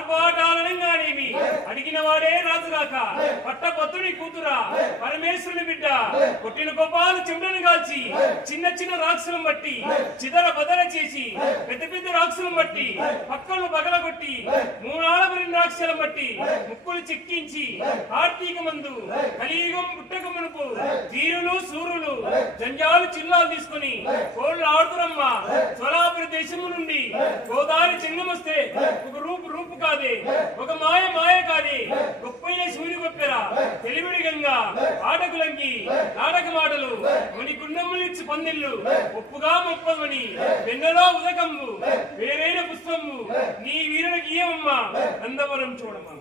ఆర్భాటాలనంగానేమి అడిగిన వాడే రాజుగాక పట్టభద్రుని కూతురా పరమేశ్వరుని బిడ్డ కొట్టిన గోపాలు చెవులను కాల్చి చిన్న చిన్న రాక్షసులను బట్టి చిదర బదల చేసి పెద్ద పెద్ద రాక్షసులను బట్టి పక్కలు బగలగొట్టి మూడాలబరిన రాక్షసులను బట్టి ముక్కులు చెక్కించి కార్తీక మందు కలియుగం పుట్టక మునుపు తీరులు సూరులు జంజాలు చిల్లాలు తీసుకుని కోళ్ళు ఆడుతురమ్మ స్వలాపురి దేశము నుండి గోదావరి చెంగమొస్తే ఒక రూపు కాదే ఒక మాయ కాదే గొప్పయ్య శివుని గొప్పెరా తెలివిడి గంగా ఆటకులంగి నాటక మాటలు ముని గుండములిచ్చి పందిళ్ళు ఒప్పుగా మొప్పమని వెన్నెలో ఉదకంబు వేరైన పుష్పంబు నీ వీరునికి ఏమమ్మా నందవరం చూడమ్మా.